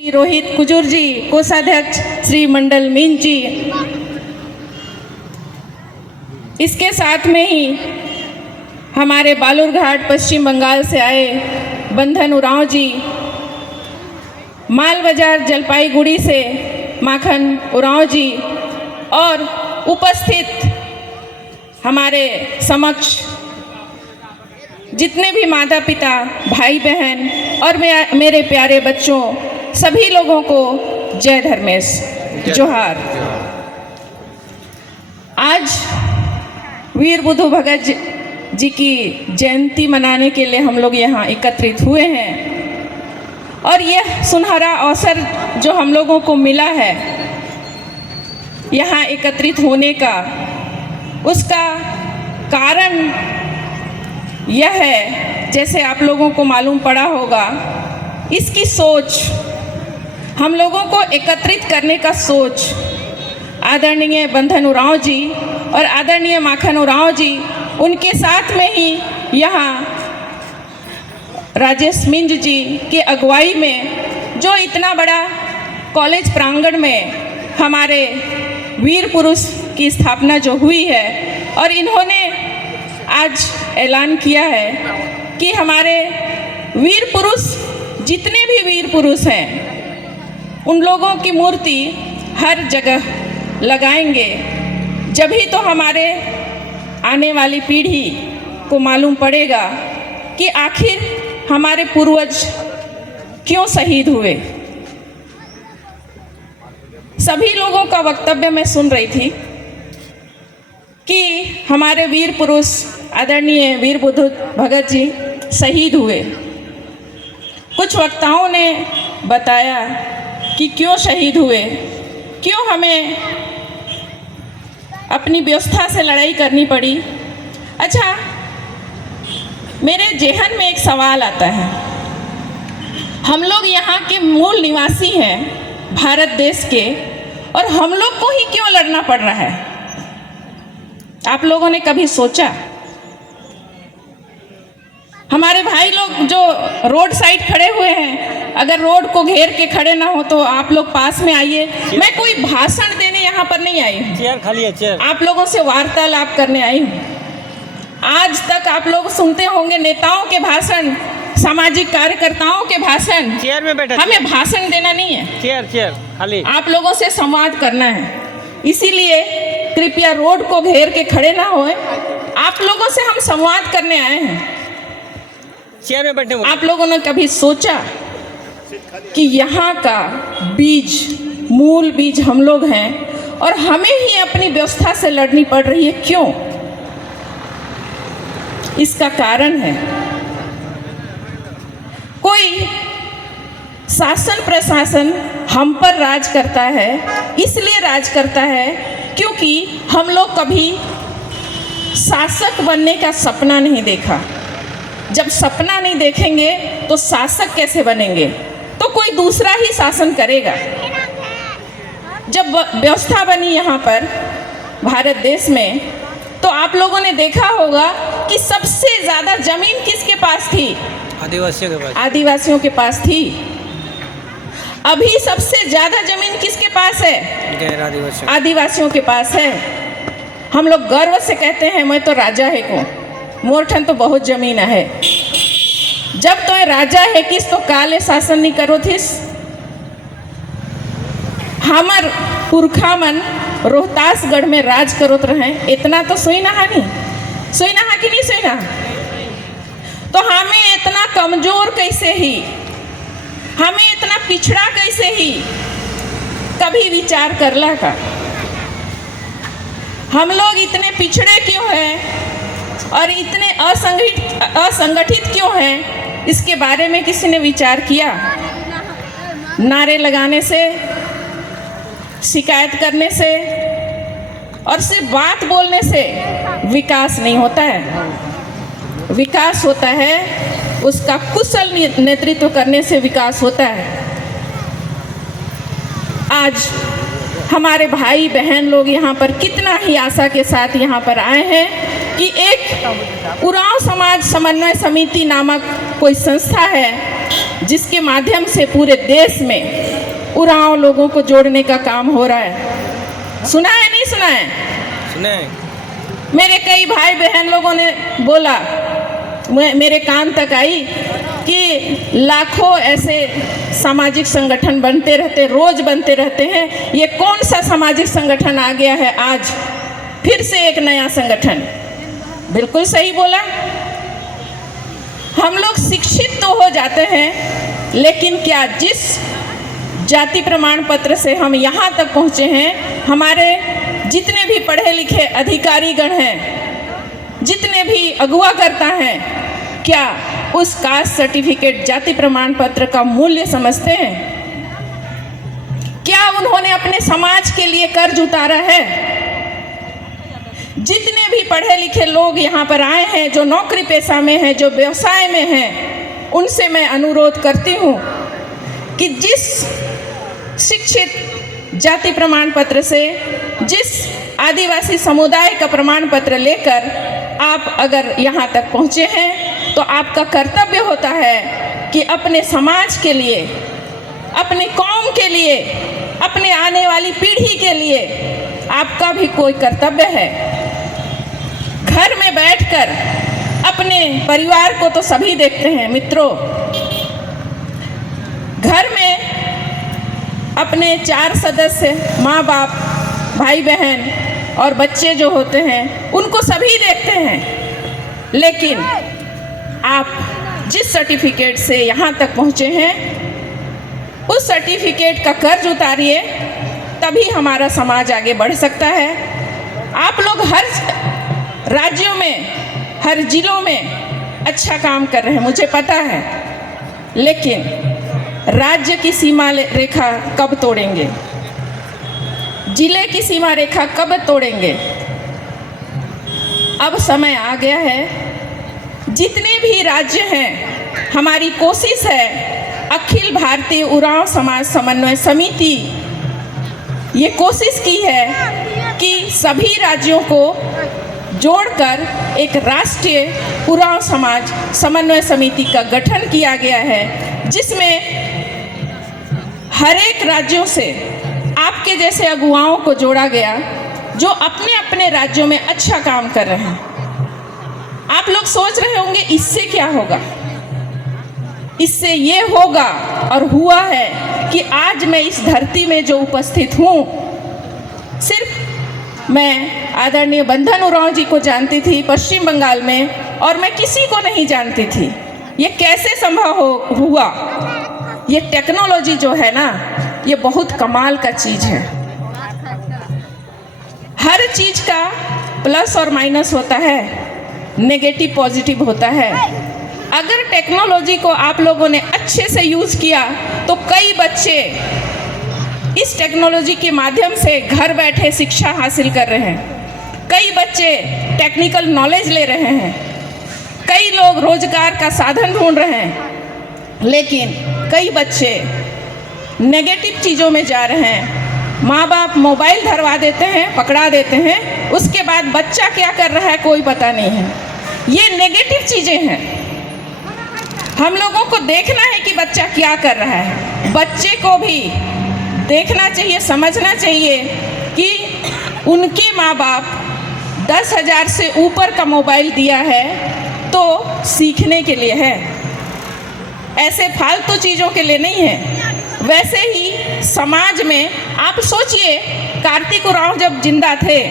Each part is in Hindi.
श्री रोहित कुजूर जी, कोषाध्यक्ष श्री मंडल मीन जी, इसके साथ में ही हमारे बालूरघाट पश्चिम बंगाल से आए बंधन उरांव जी, माल बाजार जलपाईगुड़ी से माखन उरांव जी और उपस्थित हमारे समक्ष जितने भी माता पिता, भाई बहन और मेरे प्यारे बच्चों, सभी लोगों को जय धर्मेश, जोहार। आज वीर बुद्धू भगत जी की जयंती मनाने के लिए हम लोग यहाँ एकत्रित हुए हैं और यह सुनहरा अवसर जो हम लोगों को मिला है यहाँ एकत्रित होने का, उसका कारण यह है, जैसे आप लोगों को मालूम पड़ा होगा, इसकी सोच, हम लोगों को एकत्रित करने का सोच आदरणीय बंधन उरांव जी और आदरणीय माखन उरांव जी, उनके साथ में ही यहाँ राजेश मिंज जी के अगुवाई में जो इतना बड़ा कॉलेज प्रांगण में हमारे वीर पुरुष की स्थापना जो हुई है और इन्होंने आज ऐलान किया है कि हमारे वीर पुरुष, जितने भी वीर पुरुष हैं, उन लोगों की मूर्ति हर जगह लगाएंगे, जब ही तो हमारे आने वाली पीढ़ी को मालूम पड़ेगा कि आखिर हमारे पूर्वज क्यों शहीद हुए। सभी लोगों का वक्तव्य मैं सुन रही थी कि हमारे वीर पुरुष आदरणीय वीर बुद्धू भगत जी शहीद हुए। कुछ वक्ताओं ने बताया कि क्यों शहीद हुए, क्यों हमें अपनी व्यवस्था से लड़ाई करनी पड़ी। अच्छा, मेरे जेहन में एक सवाल आता है, हम लोग यहाँ के मूल निवासी हैं भारत देश के, और हम लोग को ही क्यों लड़ना पड़ रहा है? आप लोगों ने कभी सोचा? हमारे भाई लोग जो रोड साइड खड़े हुए हैं, अगर रोड को घेर के खड़े ना हो तो आप लोग पास में आइए। मैं कोई भाषण देने यहाँ पर नहीं आई हूँ, चेयर खाली है, चेयर। आप लोगों से वार्तालाप करने आई हूँ। आज तक आप लोग सुनते होंगे नेताओं के भाषण, सामाजिक कार्यकर्ताओं के भाषण, चेयर में बैठे। हमें भाषण देना नहीं है, चेयर खाली। आप लोगों से संवाद करना है। इसीलिए कृपया रोड को घेर के खड़े ना होए, आप लोगों से हम संवाद करने आए हैं। चेयर में बैठे। आप लोगों ने कभी सोचा कि यहाँ का बीज, मूल बीज हम लोग हैं और हमें ही अपनी व्यवस्था से लड़नी पड़ रही है, क्यों? इसका कारण है, कोई शासन प्रशासन हम पर राज करता है, इसलिए राज करता है क्योंकि हम लोग कभी शासक बनने का सपना नहीं देखा। जब सपना नहीं देखेंगे तो शासक कैसे बनेंगे? तो कोई दूसरा ही शासन करेगा। जब व्यवस्था बनी यहाँ पर भारत देश में, तो आप लोगों ने देखा होगा कि सबसे ज़्यादा जमीन किसके पास थी? आदिवासियों के पास। आदिवासियों के पास थी। अभी सबसे ज़्यादा जमीन किसके पास है? गैर आदिवासी। आदिवासियों के पास है। हम लोग गर्व से कहते हैं, मैं तो राजा है को, मोरठन तो बहुत जमीन है। जब तो राजा है किस तो काले शासन नहीं करो थिस। हमर पुरखा मन रोहतासगढ़ में राज करोत रहे, इतना तो सोई ना नहीं, सोई ना कि नहीं सोई ना। तो हमें इतना कमजोर कैसे ही, हमें इतना पिछड़ा कैसे ही, कभी विचार करला का? हम लोग इतने पिछड़े क्यों हैं और इतने असंगठित क्यों हैं? इसके बारे में किसी ने विचार किया? नारे लगाने से, शिकायत करने से और सिर्फ बात बोलने से विकास नहीं होता है। विकास होता है उसका कुशल नेतृत्व करने से विकास होता है। आज हमारे भाई बहन लोग यहाँ पर कितना ही आशा के साथ यहाँ पर आए हैं कि एक उरांव समाज समन्वय समिति नामक कोई संस्था है जिसके माध्यम से पूरे देश में उरांव लोगों को जोड़ने का काम हो रहा है। सुना है नहीं सुना है? सुने मेरे कई भाई बहन लोगों ने बोला, मेरे कान तक आई कि लाखों ऐसे सामाजिक संगठन बनते रहते, रोज बनते रहते हैं, ये कौन सा सामाजिक संगठन आ गया है आज फिर से एक नया संगठन। बिल्कुल सही बोला। हम लोग शिक्षित तो हो जाते हैं, लेकिन क्या जिस जाति प्रमाण पत्र से हम यहाँ तक पहुँचे हैं, हमारे जितने भी पढ़े लिखे अधिकारीगण हैं, जितने भी अगुवा करता हैं, क्या उस कास्ट सर्टिफिकेट जाति प्रमाण पत्र का मूल्य समझते हैं? क्या उन्होंने अपने समाज के लिए कर्ज उतारा है? जितने भी पढ़े लिखे लोग यहाँ पर आए हैं, जो नौकरी पेशा में हैं, जो व्यवसाय में हैं, उनसे मैं अनुरोध करती हूँ कि जिस शिक्षित जाति प्रमाण पत्र से, जिस आदिवासी समुदाय का प्रमाण पत्र लेकर आप अगर यहाँ तक पहुँचे हैं, तो आपका कर्तव्य होता है कि अपने समाज के लिए, अपने कौम के लिए, अपने आने वाली पीढ़ी के लिए आपका भी कोई कर्तव्य है। घर में बैठकर अपने परिवार को तो सभी देखते हैं मित्रों, घर में अपने 4 सदस्य, माँ बाप, भाई बहन और बच्चे जो होते हैं, उनको सभी देखते हैं। लेकिन आप जिस सर्टिफिकेट से यहाँ तक पहुँचे हैं, उस सर्टिफिकेट का कर्ज उतारिए, तभी हमारा समाज आगे बढ़ सकता है। आप लोग हर राज्यों में, हर जिलों में अच्छा काम कर रहे हैं, मुझे पता है, लेकिन राज्य की सीमा रेखा कब तोड़ेंगे? जिले की सीमा रेखा कब तोड़ेंगे? अब समय आ गया है, जितने भी राज्य हैं, हमारी कोशिश है, अखिल भारतीय उरांव समाज समन्वय समिति ये कोशिश की है कि सभी राज्यों को जोड़कर एक राष्ट्रीय उरांव समाज समन्वय समिति का गठन किया गया है, जिसमें हर एक राज्यों से आपके जैसे अगुवाओं को जोड़ा गया, जो अपने अपने राज्यों में अच्छा काम कर रहे हैं। आप लोग सोच रहे होंगे इससे क्या होगा? इससे ये होगा और हुआ है कि आज मैं इस धरती में जो उपस्थित हूँ, सिर्फ मैं आदरणीय बंधन उरांव जी को जानती थी पश्चिम बंगाल में, और मैं किसी को नहीं जानती थी। ये कैसे संभव हुआ? ये टेक्नोलॉजी जो है ना, ये बहुत कमाल का चीज़ है। हर चीज़ का प्लस और माइनस होता है, नेगेटिव पॉजिटिव होता है। अगर टेक्नोलॉजी को आप लोगों ने अच्छे से यूज़ किया तो कई बच्चे इस टेक्नोलॉजी के माध्यम से घर बैठे शिक्षा हासिल कर रहे हैं, कई बच्चे टेक्निकल नॉलेज ले रहे हैं, कई लोग रोजगार का साधन ढूंढ रहे हैं। लेकिन कई बच्चे नेगेटिव चीज़ों में जा रहे हैं। माँ बाप मोबाइल धरवा देते हैं, पकड़ा देते हैं, उसके बाद बच्चा क्या कर रहा है कोई पता नहीं है। ये नेगेटिव चीज़ें हैं। हम लोगों को देखना है कि बच्चा क्या कर रहा है। बच्चे को भी देखना चाहिए, समझना चाहिए कि उनके माँ बाप 10,000 से ऊपर का मोबाइल दिया है तो सीखने के लिए है, ऐसे फालतू चीज़ों के लिए नहीं है। वैसे ही समाज में आप सोचिए, कार्तिक उरांव जब जिंदा थे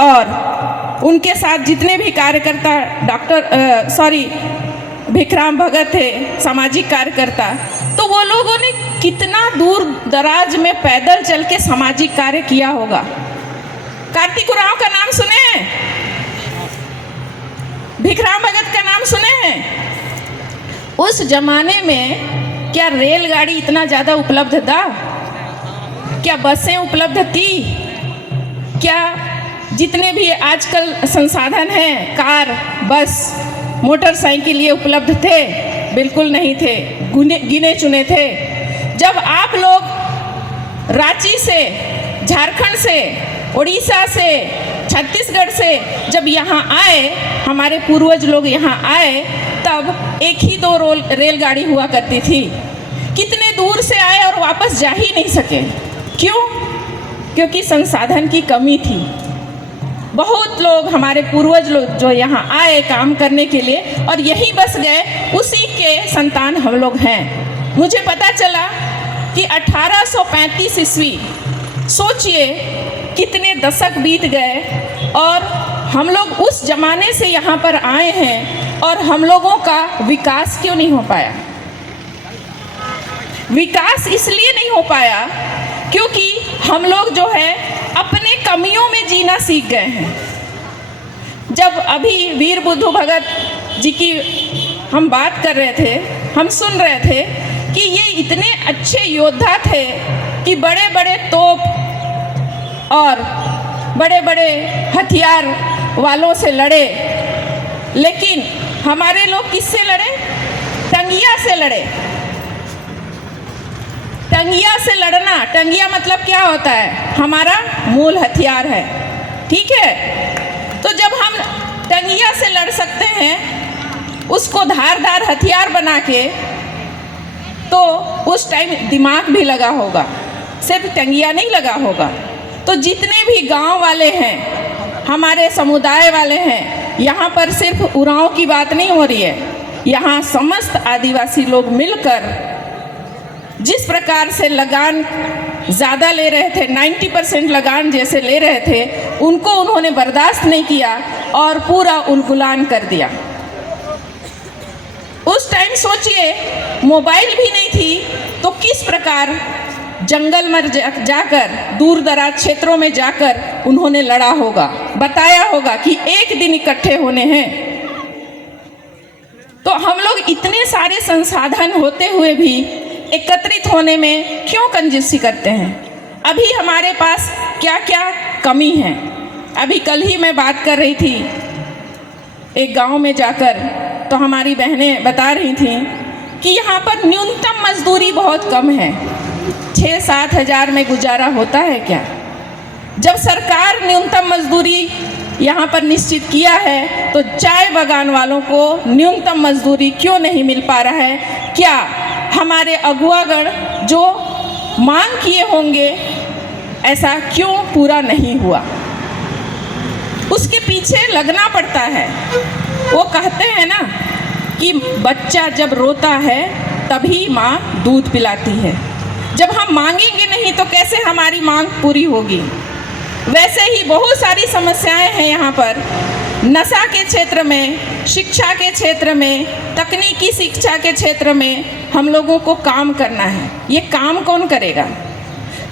और उनके साथ जितने भी कार्यकर्ता भिखराम भगत थे, सामाजिक कार्यकर्ता, तो वो लोगों ने कितना दूर दराज में पैदल चल के सामाजिक कार्य किया होगा। कार्तिक उरांव का नाम सुने हैं? भिखराम भगत का नाम सुने हैं? उस जमाने में क्या रेलगाड़ी इतना ज़्यादा उपलब्ध था? क्या बसें उपलब्ध थी? क्या जितने भी आजकल संसाधन हैं, कार, बस, मोटरसाइकिल, ये उपलब्ध थे? बिल्कुल नहीं थे, गिने चुने थे। जब आप लोग रांची से, झारखंड से, उड़ीसा से, छत्तीसगढ़ से जब यहाँ आए, हमारे पूर्वज लोग यहाँ आए, तब एक ही दो रेलगाड़ी हुआ करती थी। कितने दूर से आए और और वापस जा ही नहीं सके। क्यों? क्योंकि संसाधन की कमी थी। बहुत लोग हमारे पूर्वज लोग जो यहाँ आए काम करने के लिए और यहीं बस गए, उसी के संतान हम लोग हैं। मुझे पता चला कि 1835 ईस्वी, सोचिए कितने दशक बीत गए और हम लोग उस जमाने से यहाँ पर आए हैं और हम लोगों का विकास क्यों नहीं हो पाया? विकास इसलिए नहीं हो पाया क्योंकि हम लोग जो है अपने कमियों में जीना सीख गए हैं। जब अभी वीर बुद्धू भगत जी की हम बात कर रहे थे, हम सुन रहे थे कि ये इतने अच्छे योद्धा थे कि बड़े बड़े तोप और बड़े बड़े हथियार वालों से लड़े, लेकिन हमारे लोग किससे लड़े? टंगिया से लड़े। टंगिया से लड़ना, टंगिया मतलब क्या होता है? हमारा मूल हथियार है, ठीक है। तो जब हम टंगिया से लड़ सकते हैं, उसको धारदार हथियार बना के, तो उस टाइम दिमाग भी लगा होगा, सिर्फ टंगिया नहीं लगा होगा। तो जितने भी गांव वाले हैं, हमारे समुदाय वाले हैं, यहाँ पर सिर्फ उरांव की बात नहीं हो रही है, यहाँ समस्त आदिवासी लोग मिलकर जिस प्रकार से लगान ज़्यादा ले रहे थे, 90% लगान जैसे ले रहे थे, उनको उन्होंने बर्दाश्त नहीं किया और पूरा उलगुलान कर दिया। उस टाइम सोचिए मोबाइल भी नहीं थी, तो किस प्रकार जंगल में जाकर, दूर दराज क्षेत्रों में जाकर उन्होंने लड़ा होगा, बताया होगा कि एक दिन इकट्ठे होने हैं। तो हम लोग इतने सारे संसाधन होते हुए भी एकत्रित होने में क्यों कंजूसी करते हैं? अभी हमारे पास क्या क्या कमी है? अभी कल ही मैं बात कर रही थी एक गांव में जाकर, तो हमारी बहनें बता रही थीं कि यहाँ पर न्यूनतम मजदूरी बहुत कम है। 6-7 हज़ार में गुजारा होता है क्या? जब सरकार न्यूनतम मजदूरी यहाँ पर निश्चित किया है, तो चाय बागान वालों को न्यूनतम मजदूरी क्यों नहीं मिल पा रहा है? क्या हमारे अगुवागण जो मांग किए होंगे, ऐसा क्यों पूरा नहीं हुआ? उसके पीछे लगना पड़ता है। वो कहते हैं ना कि बच्चा जब रोता है तभी माँ दूध पिलाती है। जब हम मांगेंगे नहीं तो कैसे हमारी मांग पूरी होगी? वैसे ही बहुत सारी समस्याएं हैं यहाँ पर, नशा के क्षेत्र में, शिक्षा के क्षेत्र में, तकनीकी शिक्षा के क्षेत्र में हम लोगों को काम करना है। ये काम कौन करेगा?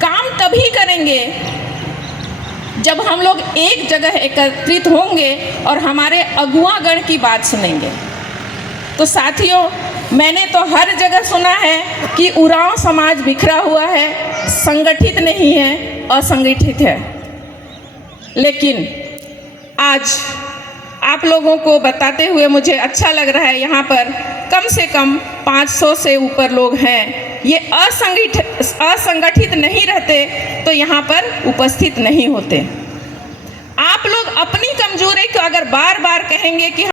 काम तभी करेंगे जब हम लोग एक जगह एकत्रित होंगे और हमारे अगुवागण की बात सुनेंगे। तो साथियों, मैंने तो हर जगह सुना है कि उरांव समाज बिखरा हुआ है, संगठित नहीं है, असंगठित है। लेकिन आज आप लोगों को बताते हुए मुझे अच्छा लग रहा है, यहाँ पर कम से कम 500 से ऊपर लोग हैं। ये असंगठित नहीं रहते तो यहाँ पर उपस्थित नहीं होते। आप लोग अपनी कमजोरी को अगर बार बार कहेंगे कि